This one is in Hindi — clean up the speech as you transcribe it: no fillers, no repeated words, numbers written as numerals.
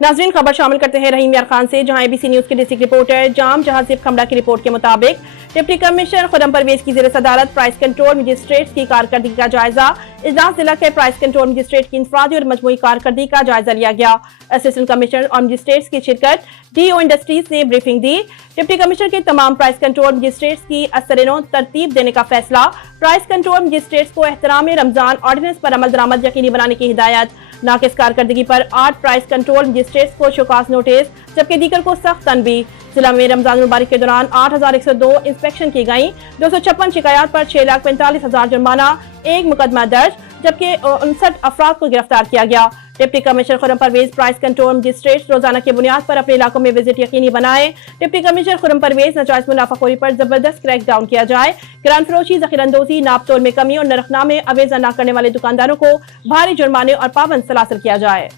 नाजरीन, खबर शामिल करते हैं रहीम यार खान से, जहां एबीसी न्यूज के डिस्ट्रिक्ट रिपोर्टर जाम जहाजिब खमड़ा की रिपोर्ट के मुताबिक डिप्टी कमिश्नर खुर्रम परवेज की जेर सदारत प्राइस कंट्रोल मजिस्ट्रेट की कारकर्दगी का जायजा। इजलास जिला के प्राइस कंट्रोल मजिस्ट्रेट की इंफरादी और मजमूई कारकर्दगी का जायजा लिया गया। असिस्टेंट कमिश्नर और मजिस्ट्रेट्स की शिरकत, डीओ इंडस्ट्रीज ने ब्रीफिंग दी। डिप्टी कमिश्नर के तमाम प्राइस कंट्रोल मजिस्ट्रेट्स की असरनो तरतीब देने का फैसला। प्राइस कंट्रोल मजिस्ट्रेट्स को एहतराम रमजान ऑर्डिनेंस पर अमल दरामद यकीनी बनाने की हिदायत। नाकिस कारकर्दगी पर 8 प्राइस कंट्रोल मजिस्ट्रेट्स को शोकास नोटिस, जबकि दीगर को सख्त तनबीह। जिला में रमजान मुबारक के दौरान 8102 इंस्पेक्शन की गई। 256 शिकायत पर 6,45,000 जुर्माना, 1 मुकदमा दर्ज, जबकि 59 अफराद को गिरफ्तार किया गया। Deputy commissioner Khurram Parvez price control magistrates रोजाना की बुनियाद पर अपने इलाकों में विजिट यकीनी बनाए। डिप्टी कमिश्नर खुर्रम परवेज नजायज मुनाफाखोरी पर जबरदस्त क्रैक डाउन किया जाए। किरान फरोशी, जखीरंदोजी, नाप तोल में कमी और नरखनामे अवेजा न करने वाले दुकानदारों को भारी जुर्माने और पाबंद सलासिल किया जाए।